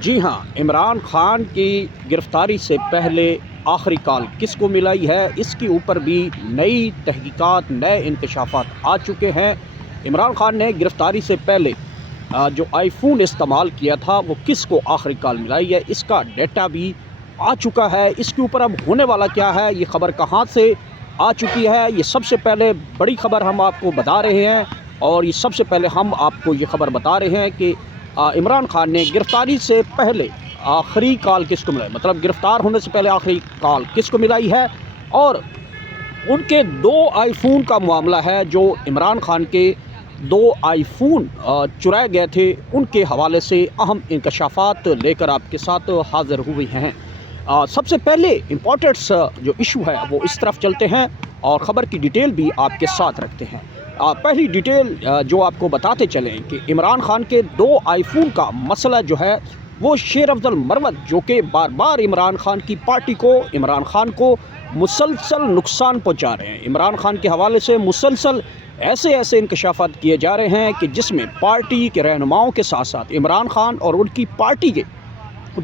جی ہاں، عمران خان کی گرفتاری سے پہلے آخری کال کس کو ملائی ہے، اس کے اوپر بھی نئی تحقیقات، نئے انکشافات آ چکے ہیں۔ عمران خان نے گرفتاری سے پہلے جو آئی فون استعمال کیا تھا وہ کس کو آخری کال ملائی ہے، اس کا ڈیٹا بھی آ چکا ہے۔ اس کے اوپر اب ہونے والا کیا ہے، یہ خبر کہاں سے آ چکی ہے، یہ سب سے پہلے بڑی خبر ہم آپ کو بتا رہے ہیں، اور یہ سب سے پہلے ہم آپ کو یہ خبر بتا رہے ہیں کہ عمران خان نے گرفتاری سے پہلے آخری کال کس کو ملائی، مطلب گرفتار ہونے سے پہلے آخری کال کس کو ملائی ہے، اور ان کے 2 آئی فون کا معاملہ ہے۔ جو عمران خان کے 2 آئی فون چرائے گئے تھے، ان کے حوالے سے اہم انکشافات لے کر آپ کے ساتھ حاضر ہوئے ہیں۔ سب سے پہلے امپورٹنٹ جو ایشو ہے وہ اس طرف چلتے ہیں اور خبر کی ڈیٹیل بھی آپ کے ساتھ رکھتے ہیں۔ پہلی ڈیٹیل جو آپ کو بتاتے چلیں کہ عمران خان کے 2 آئی فون کا مسئلہ جو ہے وہ شیر افضل مروت، جو کہ بار بار عمران خان کی پارٹی کو، عمران خان کو مسلسل نقصان پہنچا رہے ہیں۔ عمران خان کے حوالے سے مسلسل ایسے انکشافات کیے جا رہے ہیں کہ جس میں پارٹی کے رہنماؤں کے ساتھ ساتھ عمران خان اور ان کی پارٹی کے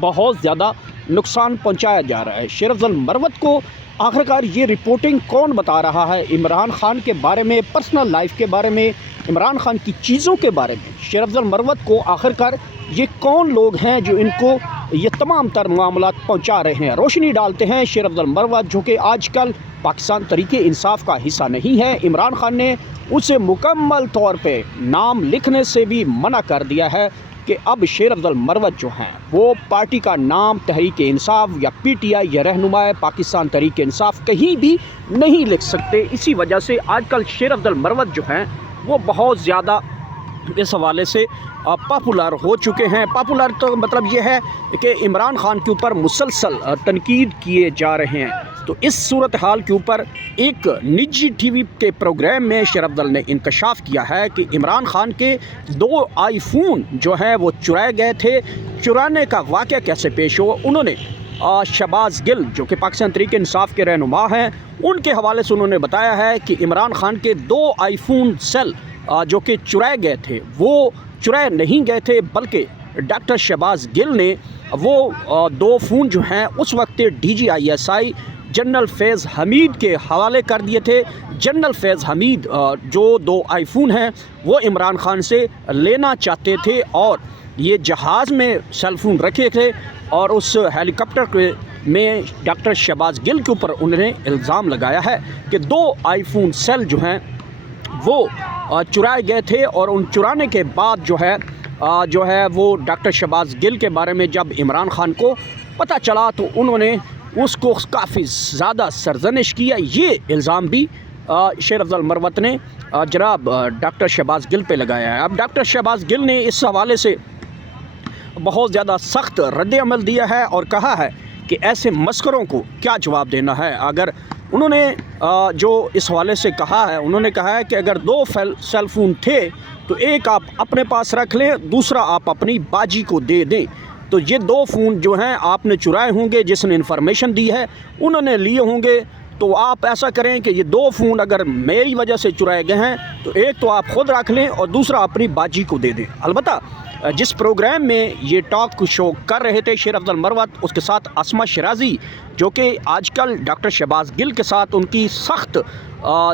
بہت زیادہ نقصان پہنچایا جا رہا ہے۔ شیر افضل مروت کو آخرکار یہ رپورٹنگ کون بتا رہا ہے، عمران خان کے بارے میں، پرسنل لائف کے بارے میں، عمران خان کی چیزوں کے بارے میں شیر افضل مروت کو آخرکار یہ کون لوگ ہیں جو ان کو یہ تمام تر معاملات پہنچا رہے ہیں، روشنی ڈالتے ہیں شیر افضل مروت، جو کہ آج کل پاکستان تحریک انصاف کا حصہ نہیں ہے۔ عمران خان نے اسے مکمل طور پہ نام لکھنے سے بھی منع کر دیا ہے کہ اب شیر افضل مروت جو ہیں وہ پارٹی کا نام تحریک انصاف یا پی ٹی آئی یا رہنما پاکستان تحریک انصاف کہیں بھی نہیں لکھ سکتے۔ اسی وجہ سے آج کل شیر افضل مروت جو ہیں وہ بہت زیادہ اس حوالے سے پاپولر ہو چکے ہیں۔ پاپولر تو مطلب یہ ہے کہ عمران خان کے اوپر مسلسل تنقید کیے جا رہے ہیں۔ تو اس صورتحال کے اوپر ایک نجی ٹی وی کے پروگرام میں شیر افضل نے انکشاف کیا ہے کہ عمران خان کے 2 آئی فون جو ہیں وہ چرائے گئے تھے۔ چرانے کا واقعہ کیسے پیش ہوا، انہوں نے شہباز گل جو کہ پاکستان تحریک انصاف کے رہنما ہیں، ان کے حوالے سے انہوں نے بتایا ہے کہ عمران خان کے 2 آئی فون سیل جو کہ چرائے گئے تھے وہ چرائے نہیں گئے تھے، بلکہ ڈاکٹر شہباز گل نے وہ 2 فون جو ہیں اس وقت D G I S I general Faiz Hameed کے حوالے کر دیے تھے۔ جنرل فیض حمید جو 2 آئی فون ہیں وہ عمران خان سے لینا چاہتے تھے، اور یہ جہاز میں سیل فون رکھے تھے، اور اس ہیلی کاپٹر میں ڈاکٹر شہباز گل کے اوپر انہوں نے الزام لگایا ہے کہ 2 آئی فون سیل جو ہیں وہ چرائے گئے تھے، اور ان چرانے کے بعد جو ہے وہ ڈاکٹر شہباز گل کے بارے میں جب عمران خان کو پتہ چلا تو انہوں نے اس کو کافی زیادہ سرزنش کیا۔ یہ الزام بھی شیر افضل مروت نے جناب ڈاکٹر شہباز گل پہ لگایا ہے۔ اب ڈاکٹر شہباز گل نے اس حوالے سے بہت زیادہ سخت رد عمل دیا ہے اور کہا ہے کہ ایسے مسخروں کو کیا جواب دینا ہے۔ اگر انہوں نے جو اس حوالے سے کہا ہے، انہوں نے کہا ہے کہ اگر 2 سیل فون تھے تو ایک آپ اپنے پاس رکھ لیں، دوسرا آپ اپنی باجی کو دے دیں۔ تو یہ 2 فون جو ہیں آپ نے چرائے ہوں گے، جس نے انفارمیشن دی ہے انہوں نے لیے ہوں گے، تو آپ ایسا کریں کہ یہ 2 فون اگر میری وجہ سے چرائے گئے ہیں تو ایک تو آپ خود رکھ لیں اور دوسرا اپنی باجی کو دے دیں۔ البتہ جس پروگرام میں یہ ٹاک شو کر رہے تھے شیر افضل مروت، اس کے ساتھ اسما شیرازی، جو کہ آج کل ڈاکٹر شہباز گل کے ساتھ ان کی سخت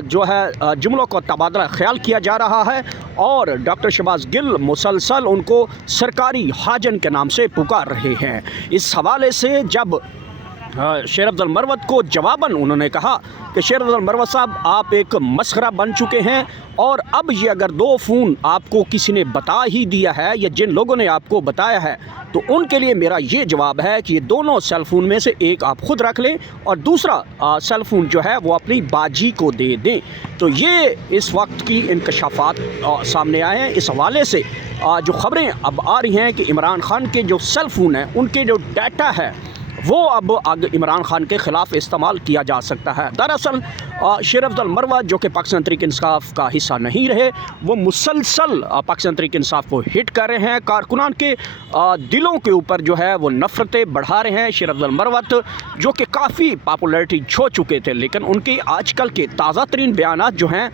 جو ہے جملوں کا تبادلہ خیال کیا جا رہا ہے، اور ڈاکٹر شہباز گل مسلسل ان کو سرکاری حاجن کے نام سے پکار رہے ہیں۔ اس حوالے سے جب شیر افضل مروت کو جواباً انہوں نے کہا کہ شیر افضل مروت صاحب آپ ایک مسخرہ بن چکے ہیں، اور اب یہ اگر 2 فون آپ کو کسی نے بتا ہی دیا ہے یا جن لوگوں نے آپ کو بتایا ہے تو ان کے لیے میرا یہ جواب ہے کہ یہ دونوں سیل فون میں سے ایک آپ خود رکھ لیں اور دوسرا سیل فون جو ہے وہ اپنی باجی کو دے دیں۔ تو یہ اس وقت کی انکشافات سامنے آئے ہیں۔ اس حوالے سے جو خبریں اب آ رہی ہیں کہ عمران خان کے جو سیل فون ہیں ان کے جو ڈیٹا ہے وہ اب عمران خان کے خلاف استعمال کیا جا سکتا ہے۔ دراصل شیر افضل مروت جو کہ پاکستان تحریک انصاف کا حصہ نہیں رہے، وہ مسلسل پاکستان تحریک انصاف کو ہٹ کر رہے ہیں، کارکنان کے دلوں کے اوپر جو ہے وہ نفرتیں بڑھا رہے ہیں۔ شیر افضل مروت جو کہ کافی پاپولیرٹی چھو چکے تھے، لیکن ان کے آج کل کے تازہ ترین بیانات جو ہیں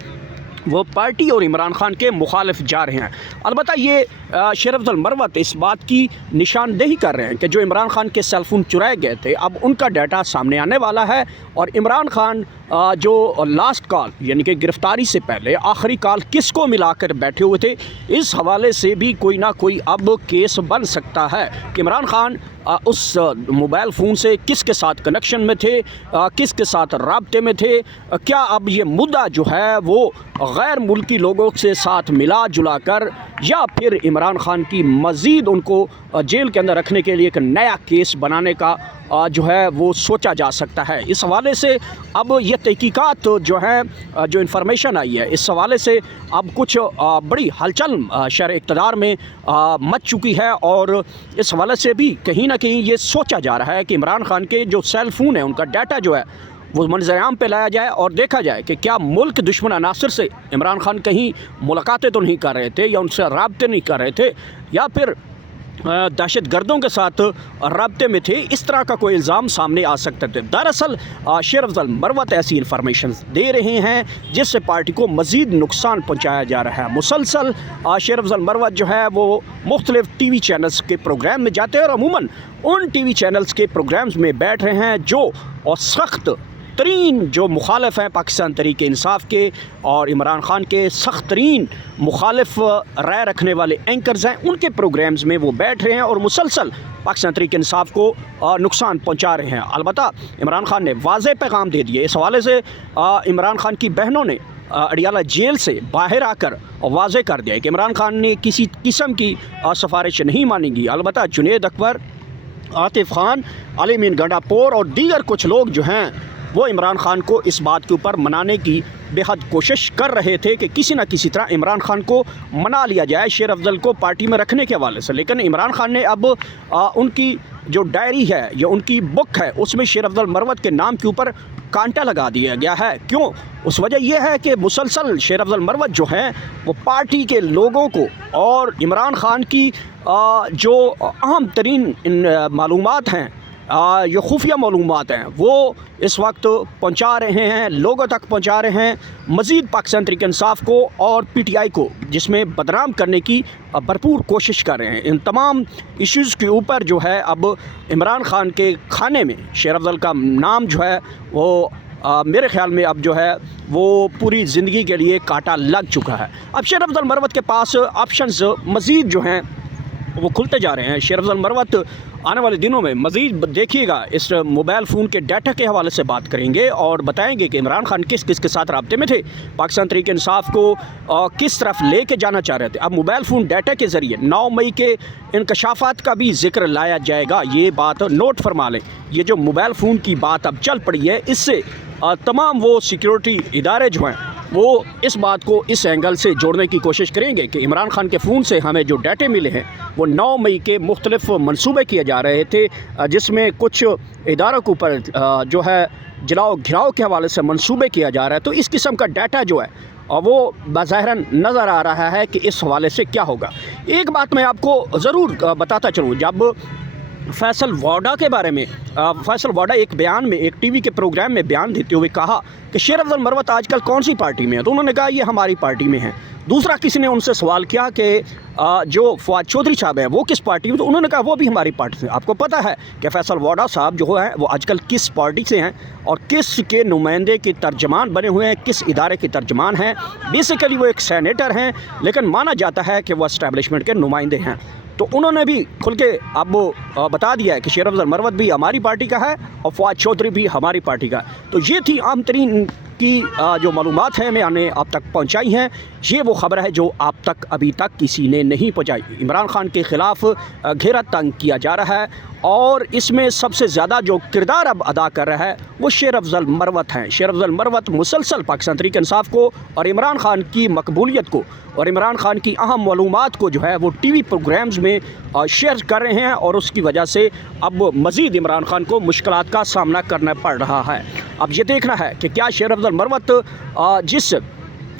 وہ پارٹی اور عمران خان کے مخالف جا رہے ہیں۔ البتہ یہ शेर अफजल मरवत इस बात की निशानदेही कर रहे हैं कि जो इमरान खान के सेल फ़ोन चुराए गए थे अब उनका डाटा सामने आने वाला है, और इमरान खान जो लास्ट कॉल यानी कि गिरफ़्तारी से पहले आखिरी कॉल किसको मिलाकर बैठे हुए थे, इस हवाले से भी कोई ना कोई अब केस बन सकता है कि इमरान खान उस मोबाइल फ़ोन से किसके साथ कनेक्शन में थे, किसके साथ राब्ते में थे। क्या अब ये मुद्दा जो है वो गैर मुल्की लोगों से साथ मिला जुला कर, या फिर इमरान खान की मज़ीद उनको जेल के अंदर रखने के लिए एक नया केस बनाने का जो है वो सोचा जा सकता है। इस हवाले से अब ये तहकीकात जो है, जो इन्फॉर्मेशन आई है, इस हवाले से अब कुछ बड़ी हलचल शहर इक़्तिदार में मच चुकी है, और इस हवाले से भी कहीं ना कहीं ये सोचा जा रहा है कि इमरान खान के जो सेल फ़ोन है उनका डाटा जो है वो मंज़र-ए-आम पे लाया जाए और देखा जाए कि क्या मुल्क दुश्मन अनासर से इमरान खान कहीं मुलाकातें तो नहीं कर रहे थे, या उनसे राब्ते नहीं कर रहे थे, या फिर दहशत गर्दों के साथ राब्ते में थे। इस तरह का कोई इल्ज़ाम सामने आ सकते थे। दरअसल शेर अफजल मरवत ऐसी इन्फॉर्मेशन दे रहे हैं जिससे पार्टी को मज़ीद नुकसान पहुँचाया जा रहा है। मुसलसल शेर अफजल मरवत जो है वो मुख्तलिफ़ TV चैनल्स के प्रोग्राम में जाते हैं, और अमूमन उन TV चैनल्स के प्रोग्राम्स में बैठ रहे हैं जो और सख्त तरीन जो मुखालिफ हैं पाकिस्तान तहरीक इंसाफ के और इमरान खान के सख्त तरीन मुखालिफ राय रखने वाले एंकर्स हैं, उनके प्रोग्राम्स में वो बैठ रहे हैं और मुसलसल पाकिस्तान तहरीक इंसाफ को नुकसान पहुंचा रहे हैं। अलबत्ता इमरान खान ने वाज़ेह पैगाम दे दिए। इस हवाले से इमरान खान की बहनों ने अडियाला जेल से बाहर आकर वाज़ेह कर दिया है कि इमरान खान ने किसी किस्म की सिफारिश नहीं मानेगी। अलबत्ता जुनैद अकबर, आतिफ खान, अली मीन गंडापोर और दीगर कुछ लोग जो हैं वो इमरान खान को इस बात के ऊपर मनाने की बेहद कोशिश कर रहे थे कि किसी न किसी तरह इमरान खान को मना लिया जाए शेर अफजल को पार्टी में रखने के हवाले से। लेकिन इमरान खान ने अब उनकी जो डायरी है या उनकी बुक है उसमें शेर अफजल मरवत के नाम के ऊपर कांटा लगा दिया गया है। क्यों? उस वजह यह है कि मुसलसल शेर अफजल मरवत जो हैं वो पार्टी के लोगों को और इमरान खान की जो अहम तरीन मालूमात हैं, ये खुफिया मालूमात हैं, वो इस वक्त पहुंचा रहे हैं, लोगों तक पहुंचा रहे हैं। मज़ीद पाकिस्तान तहरीक इंसाफ को और PTI को जिसमें बदनाम करने की भरपूर कोशिश कर रहे हैं। इन तमाम इश्यूज़ के ऊपर जो है अब इमरान खान के खाने में शेर अफजल का नाम जो है वो मेरे ख़्याल में अब जो है वो पूरी ज़िंदगी के लिए कांटा लग चुका है। अब शेर अफजल मरवत के पास ऑप्शंस मज़ीद जो हैं वो खुलते जा रहे हैं। शेर अफजल मरवत आने वाले दिनों में मज़ीद देखिएगा इस मोबाइल फ़ोन के डाटा के हवाले से बात करेंगे और बताएंगे कि इमरान खान किस किस के साथ राब्ते में थे, पाकिस्तान तहरीक इंसाफ को किस तरफ लेके जाना चाह रहे थे। अब मोबाइल फ़ोन डाटा के ज़रिए 9 मई के इंकशाफात का भी जिक्र लाया जाएगा। ये बात नोट फरमा लें। ये जो मोबाइल फ़ोन की बात अब चल पड़ी है, इससे तमाम वो सिक्योरिटी इदारे जो हैं वो इस बात को इस एंगल से जोड़ने की कोशिश करेंगे कि इमरान खान के फ़ोन से हमें जो डाटे मिले हैं वो 9 मई के मुख्तलिफ मंसूबे किए जा रहे थे, जिसमें कुछ इदारों के ऊपर जो है जलाओ घिराव के हवाले से मंसूबे किया जा रहा है। तो इस किस्म का डाटा जो है वो बज़ाहिरन नज़र आ रहा है कि इस हवाले से क्या होगा। एक बात मैं आपको ज़रूर बताता चलूँ, जब फैसल वाडा के बारे में फैसल वाडा एक बयान में एक TV के प्रोग्राम में बयान देते हुए कहा कि शेर अफजल मरवत आजकल कौन सी पार्टी में है, तो उन्होंने कहा ये हमारी पार्टी में है। दूसरा किसी ने उनसे सवाल किया कि जो फवाद चौधरी साहब हैं वो किस पार्टी में, तो उन्होंने कहा वो भी हमारी पार्टी से। आपको पता है कि फैसल वाडा साहब जो है वो आजकल किस पार्टी से हैं और किस के नुमाइंदे के तर्जमान बने हुए हैं, किस इदारे के तर्जमान हैं। बेसिकली वो एक सेनेटर हैं, लेकिन माना जाता है कि वो एस्टैब्लिशमेंट के नुमाइंदे हैं। तो उन्होंने भी खुल के अब बता दिया है कि शेर अफजल मरवत भी हमारी पार्टी का है और फवाद चौधरी भी हमारी पार्टी का है। तो ये थी आम तरीन की जो मालूमात हैं मैंने आप तक पहुंचाई हैं। ये वो ख़बर है जो आप तक अभी तक किसी ने नहीं पहुंचाई। इमरान खान के ख़िलाफ़ घेरा तंग किया जा रहा है और इसमें सबसे ज़्यादा जो किरदार अब अदा कर रहा है वो शेर अफजल मरवत हैं। शेर अफजल मरवत मुसलसल पाकिस्तान तहरीक इंसाफ को और इमरान खान की मकबूलियत को और इमरान खान की अहम मालूमात को जो है वो TV प्रोग्राम्स में शेयर कर रहे हैं, और उसकी वजह से अब मज़ीद इमरान खान को मुश्किलात का सामना करना पड़ रहा है। अब ये देखना है कि क्या शेर अफजल मरवत जिस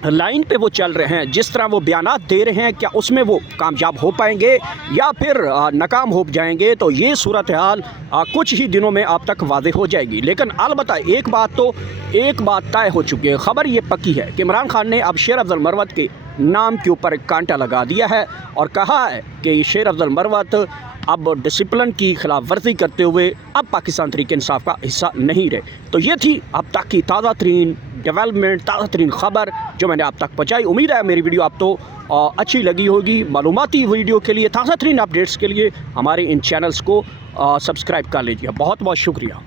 लाइन पे वो चल रहे हैं, जिस तरह वो बयानात दे रहे हैं, क्या उसमें वो कामयाब हो पाएंगे या फिर नाकाम हो जाएंगे। तो ये सूरत हाल कुछ ही दिनों में आप तक वाज़ेह हो जाएगी। लेकिन अलबत्ता एक बात तय हो चुकी है, ख़बर ये पक्की है कि इमरान खान ने अब शेर अफजल मरवत के नाम के ऊपर कांटा लगा दिया है और कहा है कि शेर अफजल मरवत अब डिसिप्लिन की खिलाफ वर्जी करते हुए अब पाकिस्तान तहरीक इंसाफ का हिस्सा नहीं रहे। तो ये थी अब तक की ताज़ा तरीन डेवलपमेंट, ताज़ा तरीन ख़बर जो मैंने आप तक पहुँचाई। उम्मीद है मेरी वीडियो आप तो अच्छी लगी होगी। मालूमाती वीडियो के लिए, ताज़ा तरीन अपडेट्स के लिए हमारे इन चैनल्स को सब्सक्राइब कर लीजिए। बहुत बहुत शुक्रिया।